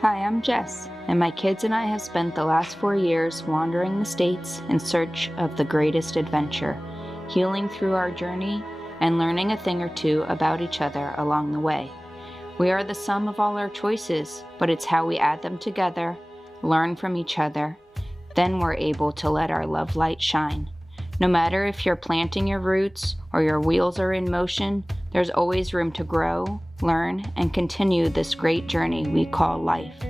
Hi, I'm Jess, and my kids and I have spent the last 4 years wandering the states in search of the greatest adventure, healing through our journey, and learning a thing or two about each other along the way. We are the sum of all our choices, but it's how we add them together, learn from each other, then we're able to let our love light shine. No matter if you're planting your roots or your wheels are in motion, there's always room to grow, learn, and continue this great journey we call life.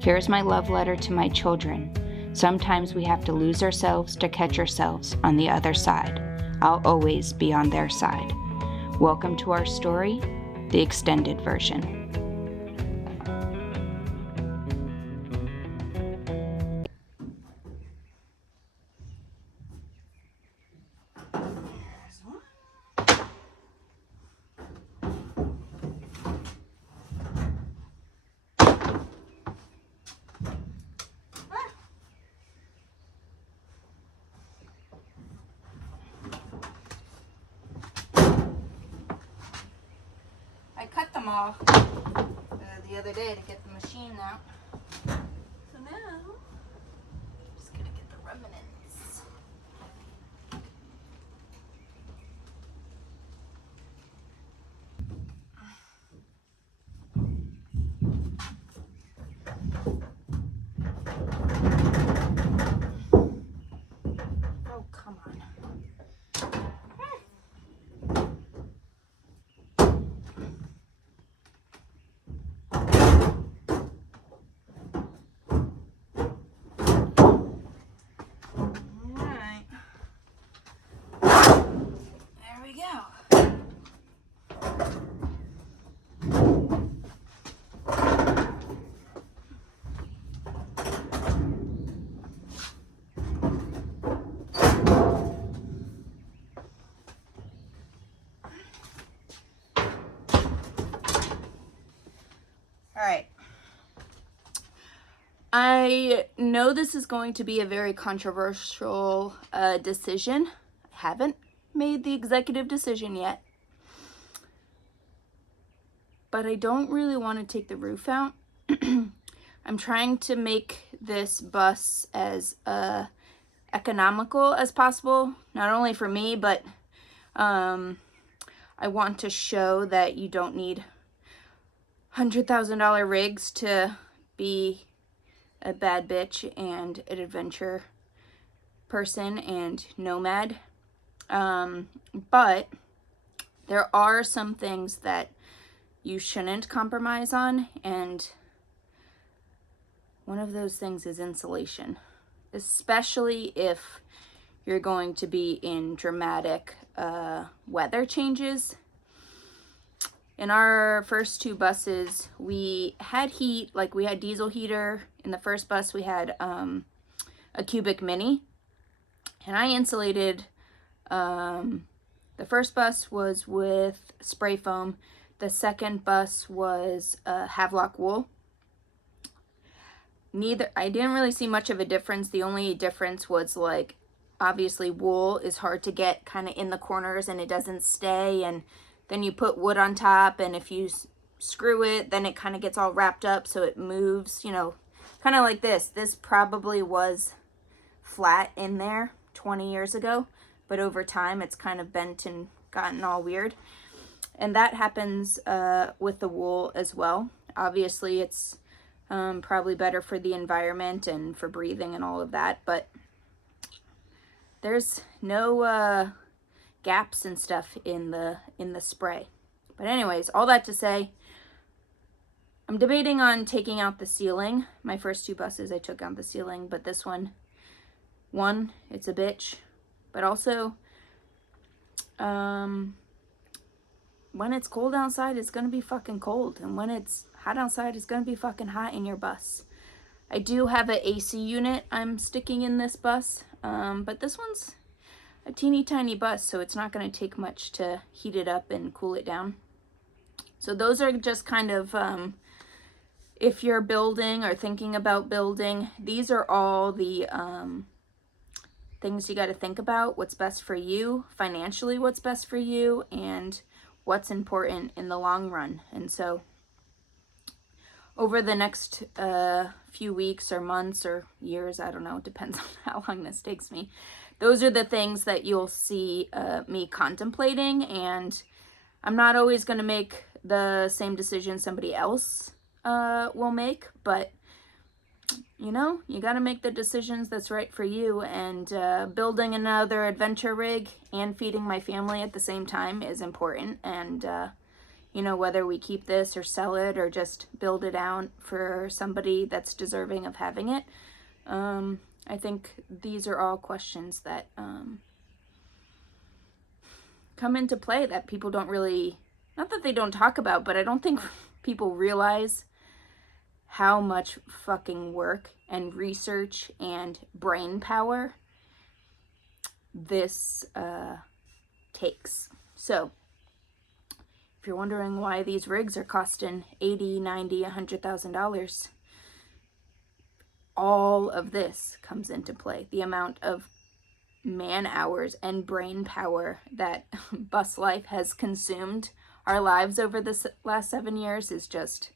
Here's my love letter to my children. Sometimes we have to lose ourselves to catch ourselves on the other side. I'll always be on their side. Welcome to our story, the extended version. I cut them all the other day to get the machine out. So now, I'm just gonna get the remnants. Oh, come on. Alright. I know this is going to be a very controversial decision. I haven't made the executive decision yet. But I don't really want to take the roof out. I'm trying to make this bus as economical as possible, not only for me, but I want to show that you don't need $100,000 rigs to be a bad bitch and an adventure person and nomad. But there are some things that you shouldn't compromise on, and one of those things is insulation, especially if you're going to be in dramatic weather changes. In our first two buses, we had heat, like we had diesel heater. In the first bus, we had a cubic mini, and I insulated. The first bus was with spray foam. The second bus was Havelock wool. I didn't really see much of a difference. The only difference was, like, obviously wool is hard to get kind of in the corners and it doesn't stay, and then you put wood on top, and if you screw it, then it kind of gets all wrapped up so it moves, you know, kind of like this. This probably was flat in there 20 years ago, but over time it's kind of bent and gotten all weird. And that happens with the wool as well. Obviously it's probably better for the environment and for breathing and all of that, but there's no gaps and stuff in the spray. But anyways, all that to say, I'm debating on taking out the ceiling. My first two buses I took out the ceiling, but this one, it's a bitch, but also when it's cold outside, it's gonna be fucking cold, and when it's hot outside, it's gonna be fucking hot in your bus. I do have an AC unit I'm sticking in this bus, but this one's a teeny tiny bus, so it's not going to take much to heat it up and cool it down. So those are just kind of, if you're building or thinking about building, these are all the things you got to think about. What's best for you, financially what's best for you, and what's important in the long run. And so over the next few weeks or months or years, I don't know, it depends on how long this takes me. Those are the things that you'll see me contemplating, and I'm not always going to make the same decision somebody else will make, but you know, you got to make the decisions that's right for you, and building another adventure rig and feeding my family at the same time is important, and you know, whether we keep this or sell it or just build it out for somebody that's deserving of having it, I think these are all questions that come into play that people don't really, not that they don't talk about, but I don't think people realize how much fucking work and research and brain power this takes. So if you're wondering why these rigs are costing $80, $90, $100,000, all of this comes into play. The amount of man hours and brain power that bus life has consumed our lives over this last 7 years is just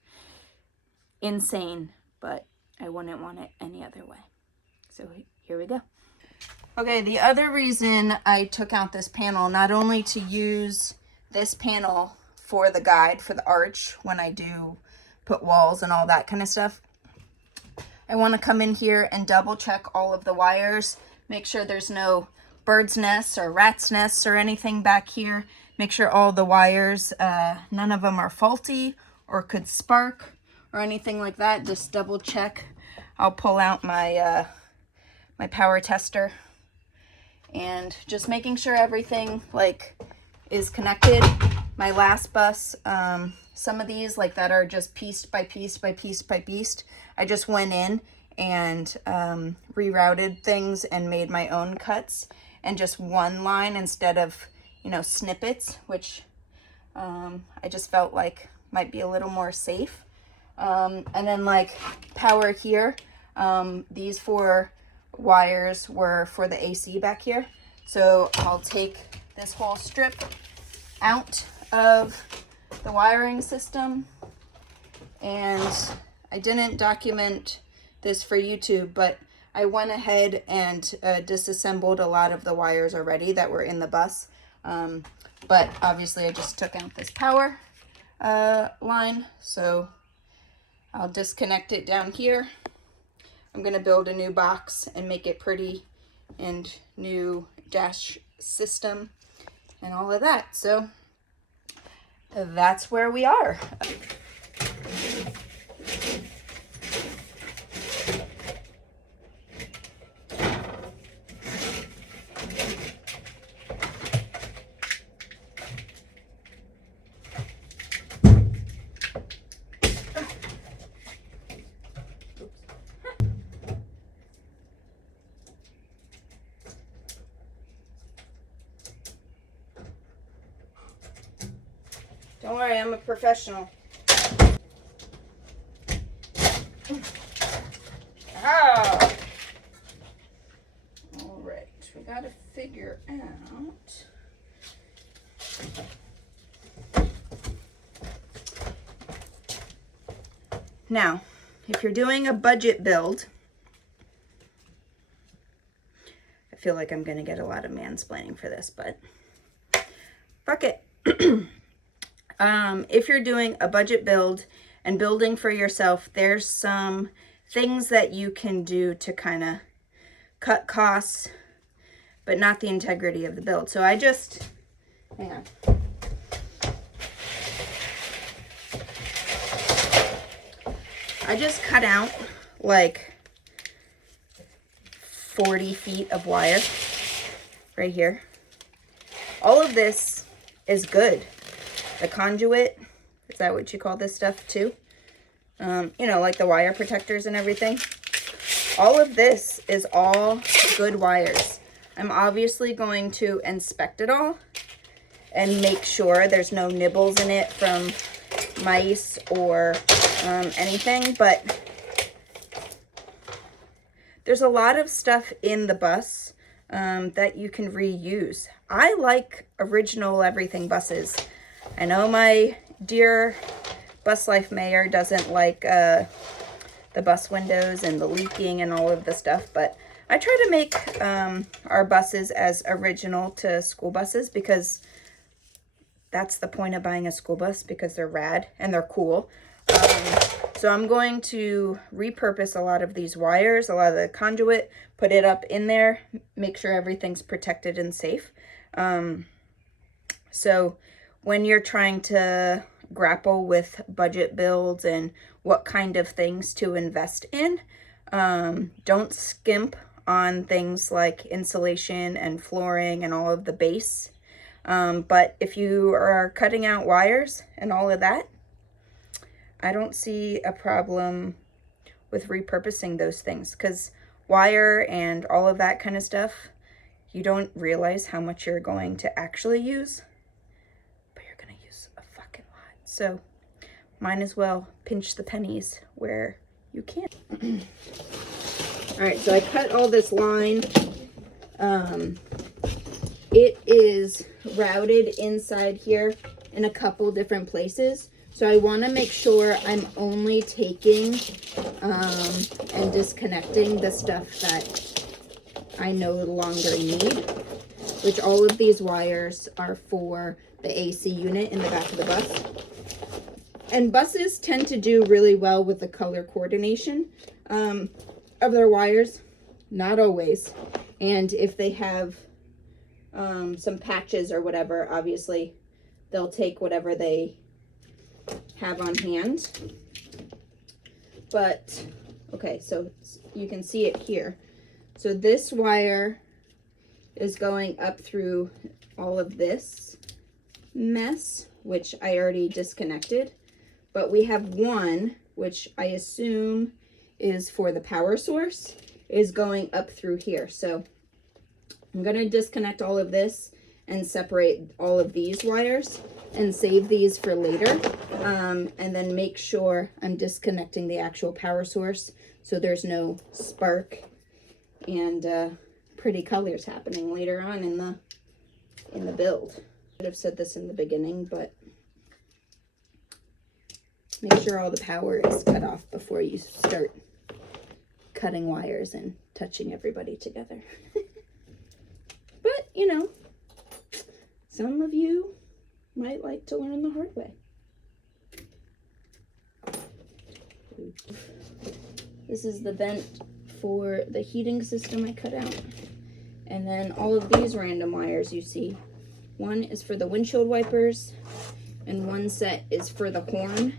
insane, but I wouldn't want it any other way. So here we go. Okay, the other reason I took out this panel, not only to use this panel for the guide, for the arch, when I do put walls and all that kind of stuff, I want to come in here and double check all of the wires, make sure there's no bird's nests or rat's nests or anything back here, make sure all the wires, none of them are faulty or could spark or anything like that. Just double check. I'll pull out my my power tester and just making sure everything like is connected. My last bus, some of these like that are just piece by piece by piece by piece. I just went in and rerouted things and made my own cuts and just one line instead of, you know, snippets, which I just felt like might be a little more safe. And then like power here, these 4 wires were for the AC back here. So I'll take this whole strip out of the wiring system, and I didn't document this for YouTube, but I went ahead and disassembled a lot of the wires already that were in the bus. But obviously I just took out this power line, so I'll disconnect it down here. I'm going to build a new box and make it pretty, and new dash system and all of that. So that's where we are. Don't worry, I'm a professional. Ah! All right, we gotta figure out. Now, if you're doing a budget build, I feel like I'm gonna get a lot of mansplaining for this, but fuck it. If you're doing a budget build and building for yourself, there's some things that you can do to kind of cut costs, but not the integrity of the build. So I just, hang on. I just cut out like 40 feet of wire right here. All of this is good. The conduit, is that what you call this stuff too? You know, like the wire protectors and everything. All of this is all good wires. I'm obviously going to inspect it all and make sure there's no nibbles in it from mice or anything, but there's a lot of stuff in the bus that you can reuse. I like original everything buses. I know my dear Bus Life Mayor doesn't like the bus windows and the leaking and all of the stuff, but I try to make our buses as original to school buses, because that's the point of buying a school bus, because they're rad and they're cool. So I'm going to repurpose a lot of these wires, a lot of the conduit, put it up in there, make sure everything's protected and safe. So when you're trying to grapple with budget builds and what kind of things to invest in, don't skimp on things like insulation and flooring and all of the base. But if you are cutting out wires and all of that, I don't see a problem with repurposing those things, because wire and all of that kind of stuff, you don't realize how much you're going to actually use, but you're going to use a fucking lot. So might as well pinch the pennies where you can. All right, so I cut all this line. It is routed inside here in a couple different places. So I want to make sure I'm only taking and disconnecting the stuff that I no longer need, which all of these wires are for the AC unit in the back of the bus. And buses tend to do really well with the color coordination of their wires. Not always. And if they have some patches or whatever, obviously they'll take whatever they have on hand. But okay, so you can see it here. So this wire is going up through all of this mess, which I already disconnected, but we have one, which I assume is for the power source, is going up through here. So I'm going to disconnect all of this and separate all of these wires and save these for later, and then make sure I'm disconnecting the actual power source so there's no spark and pretty colors happening later on in the build. I should have said this in the beginning, but make sure all the power is cut off before you start cutting wires and touching everybody together. But, you know, some of you might like to learn the hard way. This is the vent for the heating system I cut out. And then all of these random wires you see. One is for the windshield wipers, and one set is for the horn.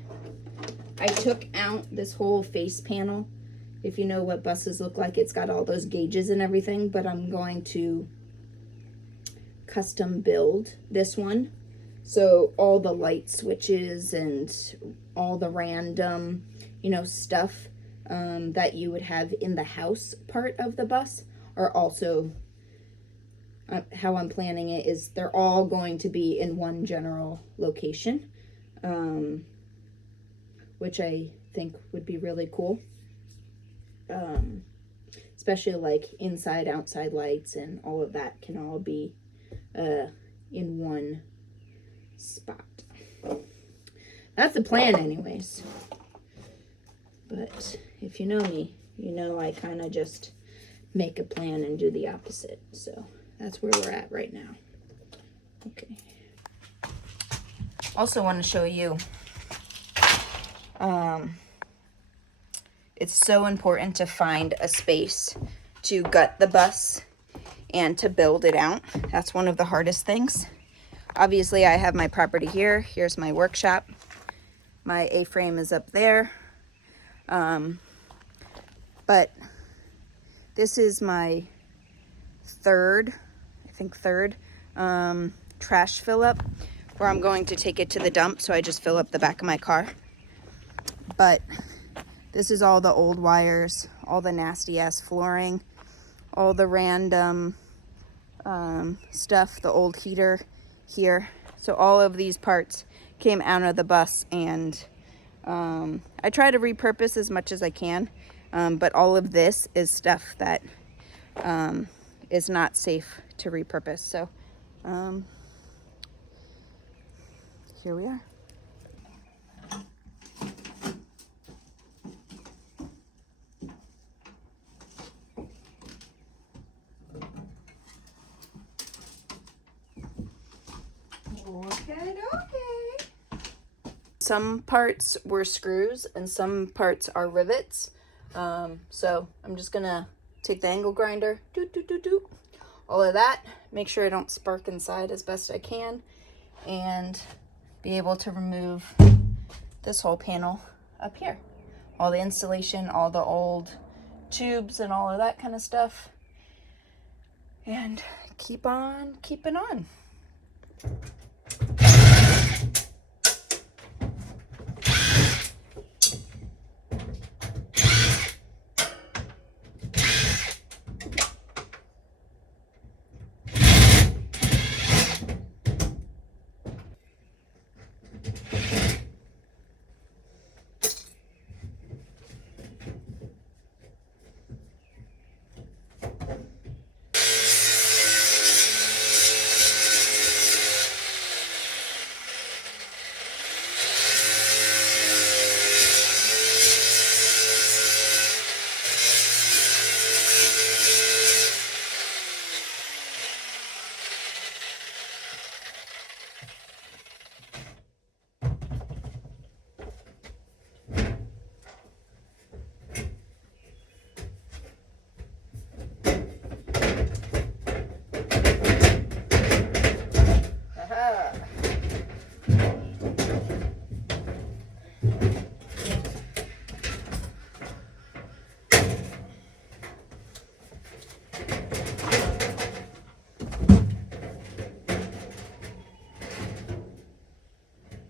I took out this whole face panel. If you know what buses look like, it's got all those gauges and everything, but I'm going to custom build this one. So all the light switches and all the random, you know, stuff that you would have in the house part of the bus are also, how I'm planning it is they're all going to be in one general location, which I think would be really cool. Especially like inside, outside lights and all of that can all be in one spot. That's the plan anyways. But if you know me, you know I kind of just make a plan and do the opposite. So that's where we're at right now. Okay. Also want to show you, it's so important to find a space to gut the bus and to build it out. That's one of the hardest things. Obviously, I have my property here. Here's my workshop. My A-frame is up there. But this is my third trash fill up, where I'm going to take it to the dump. So I just fill up the back of my car. But this is all the old wires, all the nasty ass flooring, all the random stuff, the old heater here. So all of these parts came out of the bus, and I try to repurpose as much as I can, but all of this is stuff that is not safe to repurpose. So here we are. Okay. Some parts were screws and some parts are rivets. So I'm just gonna take the angle grinder, all of that, make sure I don't spark inside as best I can, and be able to remove this whole panel up here. All the insulation, all the old tubes and all of that kind of stuff. And keep on keeping on.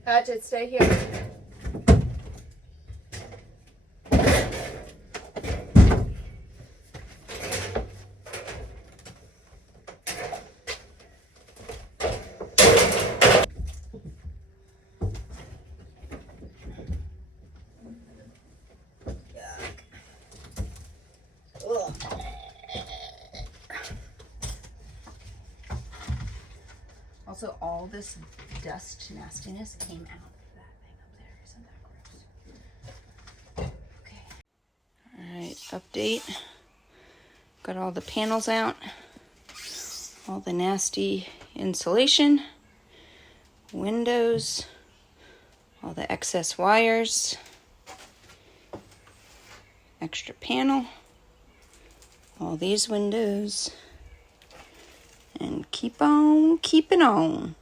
Hatchet, stay here. Ugh. Also, all this dust nastiness came out of that thing up there. Isn't that gross? Okay. Alright, update. Got all the panels out. All the nasty insulation. Windows. All the excess wires. Extra panel. All these windows. And keep on keeping on.